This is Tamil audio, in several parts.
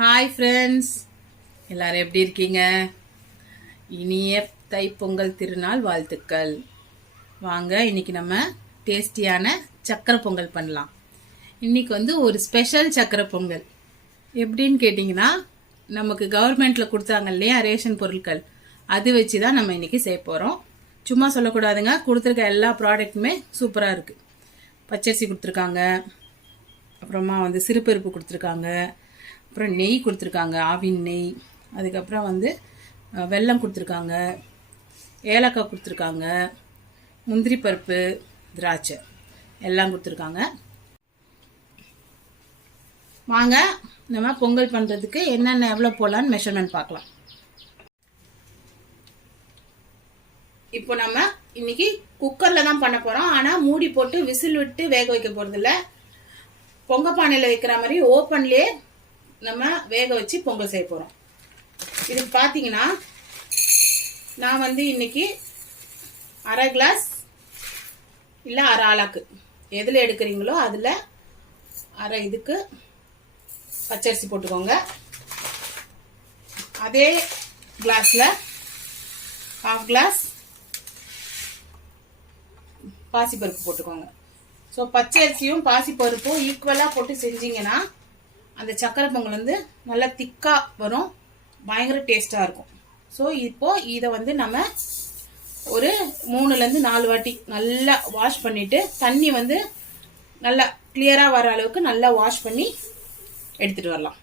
ஹாய் ஃப்ரெண்ட்ஸ், எல்லாரும் எப்படி இருக்கீங்க? இனிய தைப்பொங்கல் திருநாள் வாழ்த்துக்கள். வாங்க, இன்னைக்கு நம்ம டேஸ்டியான சக்கரை பொங்கல் பண்ணலாம். இன்னைக்கு வந்து ஒரு ஸ்பெஷல் சக்கரை பொங்கல். எப்படின்னு கேட்டிங்கன்னா, நமக்கு கவர்மெண்ட்ல கொடுத்தாங்க இல்லையா ரேஷன் பொருட்கள், அது வச்சு தான் நம்ம இன்னைக்கு செய்ய போகிறோம். சும்மா சொல்லக்கூடாதுங்க, கொடுத்துருக்க எல்லா ப்ராடக்ட்டுமே சூப்பராக இருக்குது. பச்சரிசி கொடுத்துருக்காங்க, அப்புறமா வந்து சிறுபருப்பு கொடுத்துருக்காங்க, அப்புறம் நெய் கொடுத்துருக்காங்க, ஆவின் நெய். அதுக்கப்புறம் வந்து வெல்லம் கொடுத்துருக்காங்க, ஏலக்காய் கொடுத்துருக்காங்க, முந்திரி பருப்பு, திராட்சை எல்லாம் கொடுத்துருக்காங்க. வாங்க நம்ம பொங்கல் பண்ணுறதுக்கு என்னென்ன எவ்வளோ போடலான்னு மெஷர்மெண்ட் பார்க்கலாம். இப்போ நம்ம இன்னைக்கு குக்கரில் தான் பண்ண போகிறோம். ஆனால் மூடி போட்டு விசில் விட்டு வேக வைக்க போகிறதில்ல. பொங்க பானையில் வைக்கிற மாதிரி ஓப்பன்லேயே நம்ம வேக வச்சு பொங்கல் செய்ய போகிறோம். இதுக்கு பார்த்தீங்கன்னா, நான் வந்து இன்னைக்கு அரை கிளாஸ் இல்லை அரை ஆளாக்கு எதில் எடுக்கிறீங்களோ அதில் அரை இதுக்கு பச்சரிசி போட்டுக்கோங்க. அதே கிளாஸில் ஹாஃப் கிளாஸ் பாசிப்பருப்பு போட்டுக்கோங்க. ஸோ பச்சரிசியும் பாசிப்பருப்பும் ஈக்குவலாக போட்டு செஞ்சீங்கன்னா அந்த சக்கரை பொங்கல் வந்து நல்லா திக்காக வரும், பயங்கர டேஸ்ட்டாக இருக்கும். ஸோ இப்போது இதை வந்து நம்ம ஒரு 3-4 வாட்டி நல்லா வாஷ் பண்ணிவிட்டு, தண்ணி வந்து நல்லா கிளியராக வர அளவுக்கு நல்லா வாஷ் பண்ணி எடுத்துகிட்டு வரலாம்.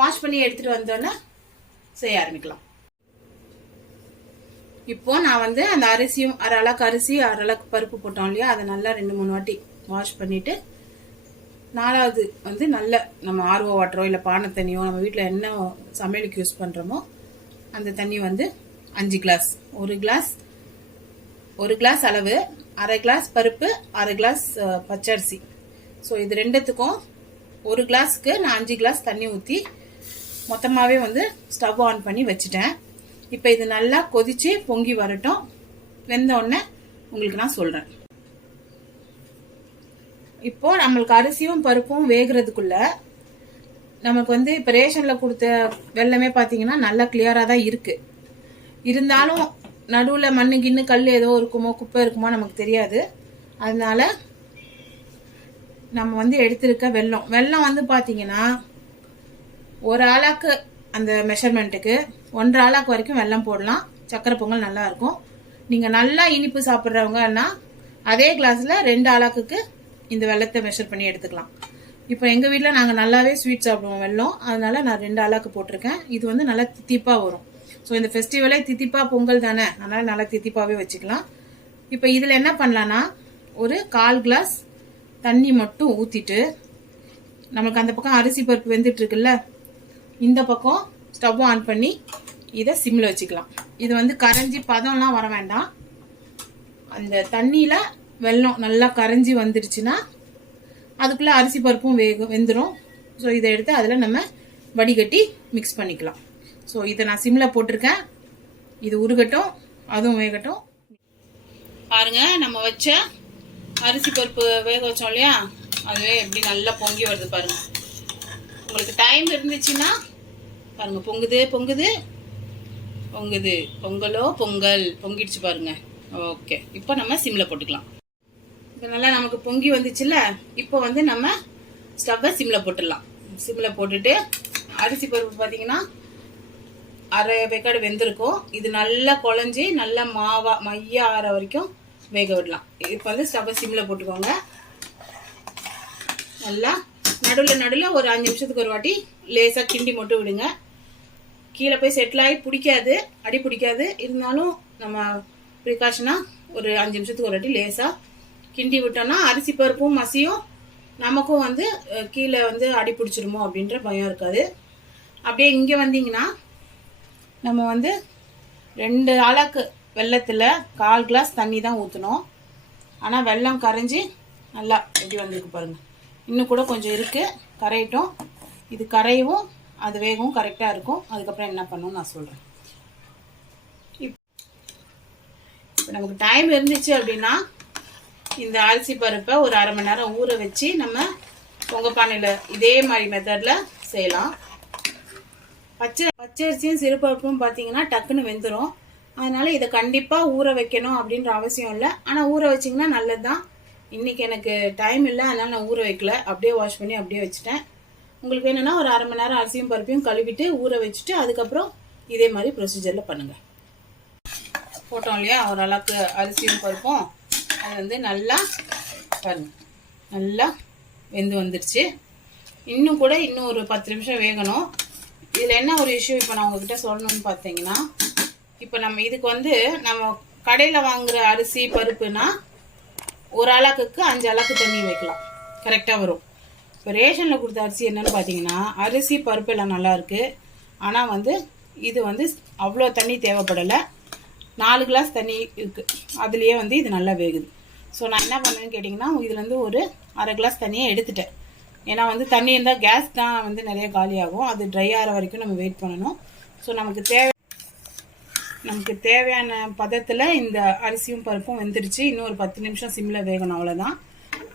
வாஷ் பண்ணி எடுத்துகிட்டு வந்தோன்னே செய்ய ஆரம்பிக்கலாம். இப்போது நான் வந்து அந்த அரிசியும் அரை அளவுக்கு அரிசி அரை அளவுக்கு பருப்பு போட்டோம் இல்லையா, அதை நல்லா 2-3 வாட்டி வாஷ் பண்ணிவிட்டு, 4வது வந்து நல்ல நம்ம ஆர்வோ வாட்டரோ இல்லை பானை தண்ணியோ, நம்ம வீட்டில் என்ன சமையலுக்கு யூஸ் பண்ணுறோமோ அந்த தண்ணி வந்து 5 கிளாஸ், ஒரு கிளாஸ் அளவு, அரை கிளாஸ் பருப்பு, அரை கிளாஸ் பச்சரிசி. ஸோ இது ரெண்டுத்துக்கும் ஒரு கிளாஸுக்கு நான் 5 கிளாஸ் தண்ணி ஊற்றி மொத்தமாகவே வந்து ஸ்டவ் ஆன் பண்ணி வச்சுட்டேன். இப்போ இது நல்லா கொதிச்சு பொங்கி வரட்டும். வெந்த உடனே உங்களுக்கு நான் சொல்கிறேன். இப்போ நம்மளுக்கு அரிசியும் பருப்பும் வேகிறதுக்குள்ள நமக்கு வந்து இப்போ ரேஷனில் கொடுத்த வெல்லமே பார்த்தீங்கன்னா நல்லா கிளியராக தான் இருக்கு. இருந்தாலும் நடுவில் மண்ணு கிண்ணு கல் ஏதோ இருக்குமோ குப்பை இருக்குமோ நமக்கு தெரியாது. அதனால நம்ம வந்து எடுத்திருக்க வெல்லம் வந்து பார்த்தீங்கன்னா ஒரு ஆளாக்கு அந்த மெஷர்மெண்ட்டுக்கு 1.5 ஆளாக்கு வரைக்கும் வெல்லம் போடலாம். சக்கரை பொங்கல் நல்லா இருக்கும். நீங்கள் நல்லா இனிப்பு சாப்பிட்றவங்கன்னா அதே கிளாஸில் 2 ஆளாக்குக்கு இந்த வெல்லத்தை மெஷர் பண்ணி எடுத்துக்கலாம். இப்போ எங்கள் வீட்டில் நாங்கள் நல்லாவே ஸ்வீட் சாப்பிடுவோம் வெல்லம், அதனால நான் 2 ஆளாக்கு போட்டிருக்கேன். இது வந்து நல்லா தித்திப்பாக வரும். ஸோ இந்த ஃபெஸ்டிவலே தித்திப்பாக பொங்கல் தானே, அதனால் நல்லா தித்திப்பாகவே வச்சுக்கலாம். இப்போ இதில் என்ன பண்ணலான்னா, ஒரு 1/4 கிளாஸ் தண்ணி மட்டும் ஊற்றிட்டு, நமக்கு அந்த பக்கம் அரிசி பருப்பு வெந்துட்டு இருக்குல்ல, இந்த பக்கம் ஸ்டவ் ஆன் பண்ணி இதை சிம்மில் வச்சுக்கலாம். இது வந்து கரைஞ்சி பதம்லாம் வர வேண்டாம். அந்த தண்ணியில் வெல்லம் நல்லா கரைஞ்சி வந்துடுச்சுன்னா அதுக்குள்ளே அரிசி பருப்பும் வெந்துடும். ஸோ இதை எடுத்து அதில் நம்ம வடிகட்டி மிக்ஸ் பண்ணிக்கலாம். ஸோ இதை நான் சிம்மில் போட்டிருக்கேன். இது உருகட்டும், அதுவும் வேகட்டும். பாருங்க, நம்ம வச்ச அரிசி பருப்பு வேக வச்சோம் இல்லையா, அதுவே எப்படி நல்லா பொங்கி வருது பாருங்க. உங்களுக்கு டைம் இருந்துச்சுன்னா பாருங்க, பொங்குது பொங்குது பொங்குது, பொங்கலோ பொங்கல் பொங்கிடுச்சு பாருங்க. ஓகே, இப்போ நம்ம சிம்மில் போட்டுக்கலாம். இப்போ நல்லா நமக்கு பொங்கி வந்துச்சுல்ல, இப்போ வந்து நம்ம ஸ்டவ்வை சிம்மில் போட்டுடலாம். சிம்மில் போட்டுட்டு அரிசி பருப்பு பார்த்தீங்கன்னா அரை வேக்காடு வெந்திருக்கும். இது நல்லா குழஞ்சி நல்லா மைய ஆற வரைக்கும் வேக விடலாம். இப்போ வந்து ஸ்டவ்வை சிம்மில் போட்டுக்கோங்க. நல்லா நடுவில் ஒரு 5 நிமிஷத்துக்கு ஒரு வாட்டி லேசாக கிண்டி மட்டும் விடுங்க. கீழே போய் செட்டில் ஆகி பிடிக்காது, அடி பிடிக்காது. இருந்தாலும் நம்ம ப்ரிகாஷனாக ஒரு 5 நிமிஷத்துக்கு ஒரு வாட்டி லேசாக கிண்டி விட்டோம்னா அரிசி பருப்பும் மசியும், நமக்கும் வந்து கீழே வந்து அடி பிடிச்சிருமோ அப்படின்ற பயம் இருக்காது. அப்படியே இங்கே வந்தீங்கன்னா நம்ம வந்து 2 ஆளாக்கு வெல்லத்தில் 1/4 கிளாஸ் தண்ணி தான் ஊற்றணும். ஆனால் வெல்லம் கரைஞ்சி நல்லா எப்படி வந்திருக்கு பாருங்கள். இன்னும் கூட கொஞ்சம் இருக்குது, கரையட்டும். இது கரையவும் அது வேகவும் கரெக்டாக இருக்கும். அதுக்கப்புறம் என்ன பண்ணணும்னு நான் சொல்கிறேன். இப்போ நமக்கு டைம் இருந்துச்சு அப்படின்னா இந்த அரிசி பருப்பை ஒரு 1/2 மணி நேரம் ஊற வச்சு நம்ம பொங்க பானையில் இதே மாதிரி மெத்தடில் செய்யலாம். பச்சரிசியும் சிறுபருப்பும் பார்த்தீங்கன்னா டக்குன்னு வெந்துடும். அதனால இதை கண்டிப்பாக ஊற வைக்கணும் அப்படின்ற அவசியம் இல்லை. ஆனால் ஊற வச்சிங்கன்னா நல்லது தான். இன்றைக்கி எனக்கு டைம் இல்லை, அதனால் நான் ஊற வைக்கல. அப்படியே வாஷ் பண்ணி அப்படியே வச்சுட்டேன். உங்களுக்கு வேணும்னா ஒரு அரை மணி நேரம் அரிசியும் பருப்பையும் கழுவிட்டு ஊற வச்சுட்டு அதுக்கப்புறம் இதே மாதிரி ப்ரொசீஜரில் பண்ணுங்கள். போட்டோம் இல்லையா ஓரளவுக்கு அரிசியும் பருப்பும், அது வந்து நல்லா பாருங்கள் நல்லா வெந்து வந்துடுச்சு. இன்னும் ஒரு 10 நிமிஷம் வேகணும். இதில் என்ன ஒரு இஷ்யூ இப்போ நான் உங்ககிட்ட சொல்லணும்னு பார்த்தீங்கன்னா, இப்போ நம்ம இதுக்கு வந்து நம்ம கடையில் வாங்குகிற அரிசி பருப்புனா ஒரு அலக்குக்கு 5 அலக்கு தண்ணி வைக்கலாம், கரெக்டாக வரும். இப்போ ரேஷனில் கொடுத்த அரிசி என்னன்னு பார்த்தீங்கன்னா அரிசி பருப்பு எல்லாம் நல்லா இருக்குது. ஆனால் வந்து இது வந்து அவ்வளோ தண்ணி தேவைப்படலை. 4 கிளாஸ் தண்ணி இருக்குது, அதுலேயே வந்து இது நல்லா வேகுது. ஸோ நான் என்ன பண்ணுவேன்னு கேட்டிங்கன்னா இதுலேருந்து ஒரு அரை கிளாஸ் தண்ணியை எடுத்துட்டேன். ஏன்னா வந்து தண்ணி இருந்தால் கேஸ் தான் வந்து நிறைய காலியாகும். அது ட்ரை ஆகிற வரைக்கும் நம்ம வெயிட் பண்ணணும். ஸோ நமக்கு தேவையான பதத்தில் இந்த அரிசியும் பருப்பும் வெந்துடுச்சு. இன்னும் ஒரு 10 நிமிஷம் சிம்மில் வேகணும், அவ்வளோதான்.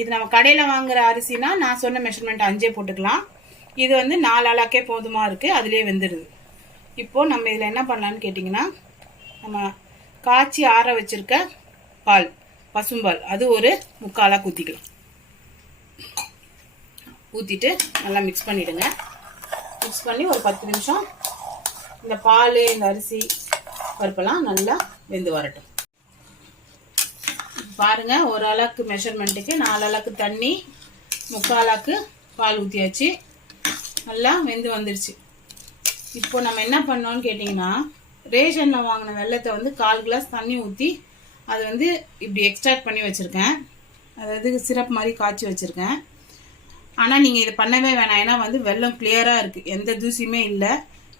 இது நம்ம கடையில் வாங்குகிற அரிசினா நான் சொன்ன மெஷர்மெண்ட் 5 போட்டுக்கலாம். இது வந்து 4 அலக்கே போதுமாக இருக்குது, அதுலேயே வெந்துடுது. இப்போது நம்ம இதில் என்ன பண்ணலான்னு கேட்டிங்கன்னா, நம்ம காய்ச்சி ஆற வச்சுருக்க பால், பசும்பால், அது ஒரு 3/4 அலக்கு ஊற்றிக்கலாம். ஊற்றிட்டு நல்லா மிக்ஸ் பண்ணிவிடுங்க. மிக்ஸ் பண்ணி ஒரு 10 நிமிஷம் இந்த பால் இந்த அரிசி பருப்பெல்லாம் நல்லா வெந்து வரட்டும். பாருங்க, ஒரு அலக்கு மெஷர்மெண்ட்டுக்கு 4 அலக்கு தண்ணி 3/4 அலக்கு பால் ஊற்றியாச்சு. நல்லா வெந்து வந்துடுச்சு. இப்போ நம்ம என்ன பண்ணோம்னு கேட்டிங்கன்னா, ரேஷனில் வாங்கின வெள்ளத்தை வந்து 1/4 கிளாஸ் தண்ணி ஊற்றி அது வந்து இப்படி எக்ஸ்ட்ராக்ட் பண்ணி வச்சுருக்கேன். அதாவது சிரப் மாதிரி காய்ச்சி வச்சுருக்கேன். ஆனால் நீங்கள் இதை பண்ணவே வேணாம். ஏன்னா வந்து வெல்லம் கிளியராக இருக்குது, எந்த தூசியுமே இல்லை.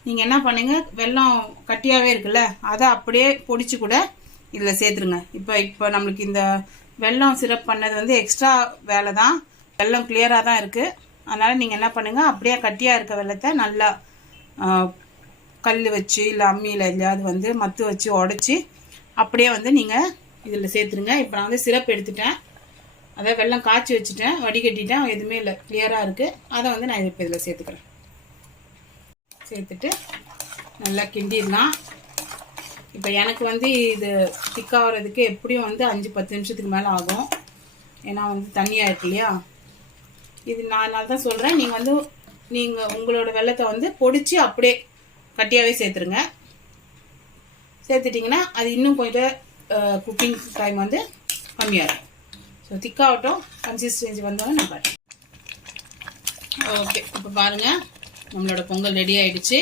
நீங்கள் என்ன பண்ணுங்க, வெல்லம் கட்டியாகவே இருக்குல்ல, அதை அப்படியே பொடிச்சு கூட இதில் சேர்த்துருங்க. இப்போ நம்மளுக்கு இந்த வெல்லம் சிரப் பண்ணது வந்து எக்ஸ்ட்ரா வேலை தான். வெல்லம் கிளியராக தான் இருக்குது. அதனால் நீங்கள் என்ன பண்ணுங்கள், அப்படியே கட்டியாக இருக்க வெல்லத்தை நல்லா கல் வச்சு இல்லை அம்மியில் எங்கேயாவது வந்து மத்து வச்சு உடச்சி அப்படியே வந்து நீங்கள் இதில் சேர்த்துருங்க. இப்போ நான் வந்து சிரப் எடுத்துட்டேன், அதை வெல்லம் காய்ச்சி வச்சுட்டேன், வடிகட்டிட்டேன், எதுவுமே இல்லை, கிளியராக இருக்குது. அதை வந்து நான் இப்போ இதில் சேர்த்துக்கிறேன். சேர்த்துட்டு நல்லா கிண்டிடலாம். இப்போ எனக்கு வந்து இது திக்காகிறதுக்கு எப்படியும் வந்து 5-10 நிமிஷத்துக்கு மேலே ஆகும். ஏன்னா வந்து தண்ணியாக இருக்கு இல்லையா. இது நான் தான் சொல்கிறேன், நீங்கள் உங்களோட வெல்லத்தை வந்து பொடிச்சு அப்படியே கட்டியாகவே சேர்த்துருங்க. சேர்த்துட்டிங்கன்னா அது இன்னும் கொஞ்சம் குக்கிங் டைம் வந்து கம்மியாகும். ஸோ திக்காகட்டும், கன்சிஸ்டன்சி வந்தோடனே நான் காட்டுறேன். ஓகே, இப்போ பாருங்கள், நம்மளோட பொங்கல் ரெடி ஆகிடுச்சு.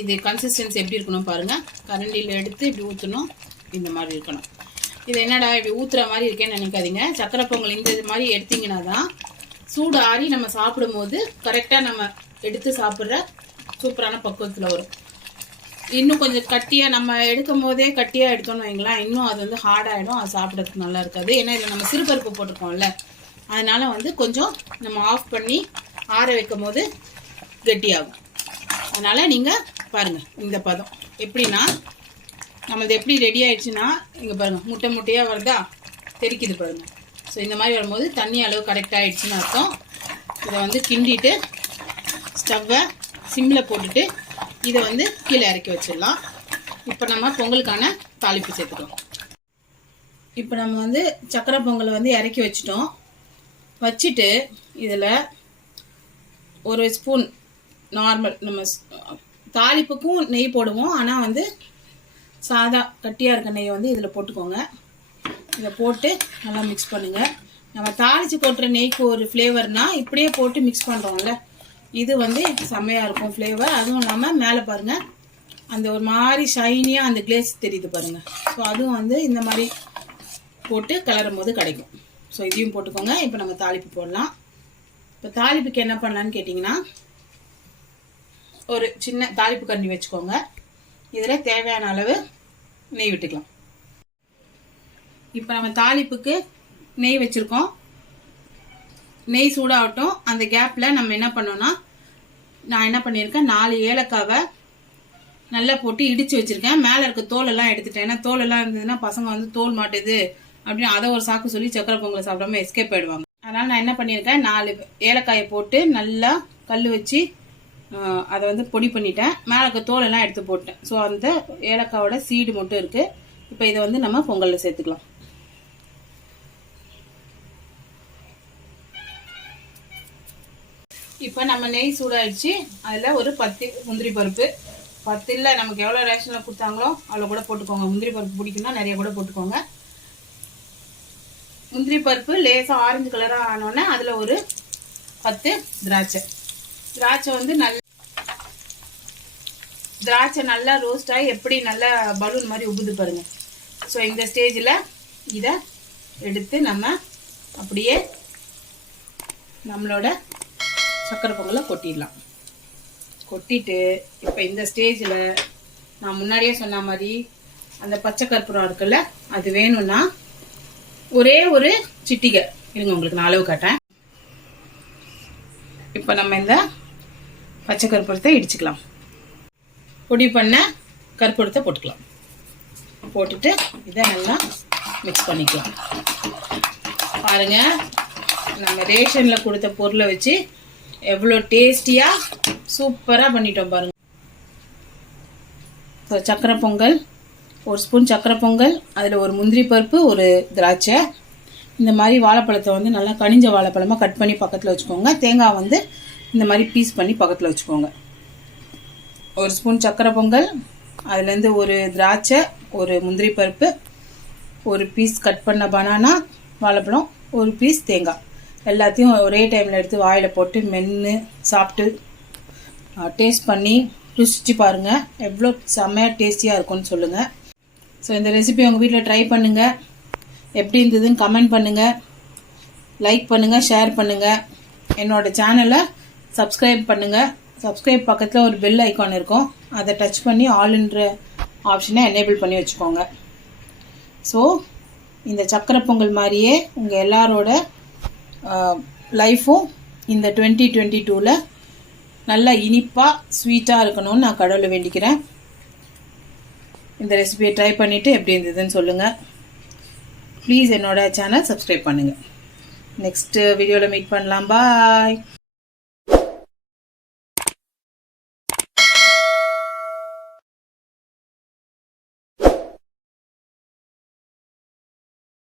இது கன்சிஸ்டன்சி எப்படி இருக்கணும் பாருங்கள். கரண்டியில் எடுத்து இப்படி ஊற்றணும், இந்த மாதிரி இருக்கணும். இது என்னடா இப்படி ஊற்றுற மாதிரி இருக்கேன்னு நினைக்காதீங்க. சக்கரை பொங்கல் இந்த இது மாதிரி எடுத்திங்கன்னா தான் சூடு ஆறி நம்ம சாப்பிடும் போது கரெக்டாக நம்ம எடுத்து சாப்பிட்ற சூப்பரான பக்குவத்தில் வரும். இன்னும் கொஞ்சம் கட்டியாக நம்ம எடுக்கும் போதே கட்டியாக எடுத்தோன்னு வைங்களேன், இன்னும் அது வந்து ஹார்டாகிடும், அது சாப்பிட்றதுக்கு நல்லா இருக்காது. ஏன்னா இதில் நம்ம சிறுபருப்பு போட்டிருக்கோம்ல, அதனால வந்து கொஞ்சம் நம்ம ஆஃப் பண்ணி ஆற வைக்கும் போது கெட்டியாகும். அதனால் நீங்கள் பாருங்கள், இந்த பதம் எப்படின்னா நம்மளது எப்படி ரெடி ஆயிடுச்சுன்னா இங்கே பாருங்கள், முட்டை முட்டையாக வருதா, தெரிக்குது பாருங்கள். ஸோ இந்த மாதிரி வரும்போது தண்ணி அளவு கரெக்டாக ஆகிடுச்சுன்னு அர்த்தம். இதை வந்து கிண்டிட்டு ஸ்டவ்வை சிம்மில் போட்டுட்டு இதை வந்து கீழே இறக்கி வச்சிடலாம். இப்போ நம்ம பொங்கலுக்கான தாளிப்பு சேர்த்துக்கலாம். இப்போ நம்ம வந்து சக்கரை பொங்கலை வந்து இறக்கி வச்சுட்டு இதில் ஒரு ஸ்பூன் நார்மல் நம்ம தாளிப்புக்கும் நெய் போடுவோம். ஆனால் வந்து சாதா கட்டியாக இருக்க நெய்யை வந்து இதில் போட்டுக்கோங்க. இதை போட்டு நல்லா மிக்ஸ் பண்ணுங்கள். நம்ம தாளித்து போட்டுற நெய்க்கு ஒரு ஃப்ளேவர்னால் இப்படியே போட்டு மிக்ஸ் பண்ணுறோம்ல, இது வந்து செம்மையாக இருக்கும் ஃப்ளேவர். அதுவும் இல்லாமல் மேலே பாருங்கள் அந்த ஒரு மாதிரி ஷைனியாக அந்த கிளேஸ் தெரியுது பாருங்கள். ஸோ அதுவும் வந்து இந்த மாதிரி போட்டு கலரும் போது கிடைக்கும். ஸோ இதையும் போட்டுக்கோங்க. இப்போ நம்ம தாளிப்பு போடலாம். இப்போ தாளிப்புக்கு என்ன பண்ணலான்னு கேட்டிங்கன்னா, ஒரு சின்ன தாளிப்பு கரண்டி வச்சுக்கோங்க. இதில் தேவையான அளவு நெய் விட்டுக்கலாம். இப்போ நம்ம தாளிப்புக்கு நெய் வச்சுருக்கோம். நெய் சூடாகட்டும். அந்த கேப்பில் நம்ம என்ன பண்ணோன்னா, நான் என்ன பண்ணியிருக்கேன், 4 ஏலக்காவை நல்லா போட்டு இடித்து வச்சுருக்கேன். மேலே இருக்க தோலெல்லாம் எடுத்துட்டேன். ஏன்னா தோலெல்லாம் இருந்ததுன்னா பசங்க வந்து தோல் மாட்டுது அப்படின்னு அதை ஒரு சாக்கு சொல்லி சக்கரை பொங்கலை சாப்பிடாம எஸ்கேப் ஆயிடுவாங்க. அதனால் நான் என்ன பண்ணியிருக்கேன், 4 ஏலக்காயை போட்டு நல்லா கல் வச்சு அதை வந்து பொடி பண்ணிட்டேன். மேலே இருக்க தோலெல்லாம் எடுத்து போட்டேன். ஸோ அந்த ஏலக்காவோட சீடு மட்டும் இருக்குது. இப்போ இதை வந்து நம்ம பொங்கலில் சேர்த்துக்கலாம். இப்போ நம்ம நெய் சூடாயிடுச்சு. அதில் ஒரு 10 முந்திரி பருப்பு, 10 இல்லை நமக்கு எவ்வளோ ரேஷனில் கொடுத்தாங்களோ அவ்வளோ கூட போட்டுக்கோங்க. முந்திரி பருப்பு பிடிக்குன்னா நிறைய கூட போட்டுக்கோங்க. முந்திரி பருப்பு லேசாக ஆரஞ்சு கலராக ஆனோடனே அதில் ஒரு 10 திராட்சை. திராட்சை வந்து திராட்சை நல்லா ரோஸ்ட் ஆகி எப்படி நல்லா பலூன் மாதிரி உபுது பாருங்க. ஸோ இந்த ஸ்டேஜில் இதை எடுத்து நம்ம அப்படியே நம்மளோட சக்கரை பொங்கலை கொட்டிடலாம். கொட்டிட்டு இப்போ இந்த ஸ்டேஜில் நான் முன்னாடியே சொன்ன மாதிரி அந்த பச்சை கற்பூரம் இருக்குல்ல, அது வேணும்னா ஒரே ஒரு சிட்டிகை இருங்க, உங்களுக்கு நான் அளவு காட்டேன். இப்போ நம்ம இந்த பச்சை கற்பூரத்தை இடிச்சுக்கலாம். பொடி பண்ண கற்பூரத்தை போட்டுக்கலாம். போட்டுட்டு இதை நல்லா மிக்ஸ் பண்ணிக்கலாம். பாருங்க, நம்ம ரேஷனில் கொடுத்த பொருளை வச்சு எவ்வளோ டேஸ்டியாக சூப்பராக பண்ணிட்டோம் பாருங்க. ஸோ சக்கரை பொங்கல், ஒரு ஸ்பூன் சக்கரை பொங்கல், அதில் ஒரு முந்திரி பருப்பு, ஒரு திராட்சை. இந்த மாதிரி வாழைப்பழத்தை வந்து நல்லா கனிஞ்ச வாழைப்பழமாக கட் பண்ணி பக்கத்தில் வச்சுக்கோங்க. தேங்காய் வந்து இந்த மாதிரி பீஸ் பண்ணி பக்கத்தில் வச்சுக்கோங்க. ஒரு ஸ்பூன் சக்கரை பொங்கல், அதுலேருந்து ஒரு திராட்சை, ஒரு முந்திரி பருப்பு, ஒரு பீஸ் கட் பண்ண பனானா வாழைப்பழம், ஒரு பீஸ் தேங்காய், எல்லாத்தையும் ஒரே டைமில் எடுத்து வாயில் போட்டு மென்று சாப்பிட்டு டேஸ்ட் பண்ணி ருசிச்சு பாருங்கள். எவ்வளோ செம்மையாக டேஸ்டியாக இருக்கும்னு சொல்லுங்கள். ஸோ இந்த ரெசிபி உங்கள் வீட்டில் ட்ரை பண்ணுங்கள். எப்படி இருந்ததுன்னு கமெண்ட் பண்ணுங்கள், லைக் பண்ணுங்கள், ஷேர் பண்ணுங்கள். என்னோடய சேனலை சப்ஸ்கிரைப் பண்ணுங்கள். சப்ஸ்கிரைப் பக்கத்தில் ஒரு பெல் ஐக்கான் இருக்கும், அதை டச் பண்ணி ஆல்ன்ற ஆப்ஷனை எனேபிள் பண்ணி வச்சுக்கோங்க. ஸோ இந்த சக்கரை பொங்கல் மாதிரியே உங்கள் எல்லாரோட லைஃப்பும் இந்த 2022 நல்லா இனிப்பாக ஸ்வீட்டாக இருக்கணும்னு நான் கடவுளை வேண்டிக்கிறேன். இந்த ரெசிபியை ட்ரை பண்ணிவிட்டு எப்படி இருந்ததுன்னு சொல்லுங்கள். ப்ளீஸ் என்னோட சேனல் சப்ஸ்கிரைப் பண்ணுங்கள். நெக்ஸ்ட் வீடியோவில் மீட் பண்ணலாம். பாய்.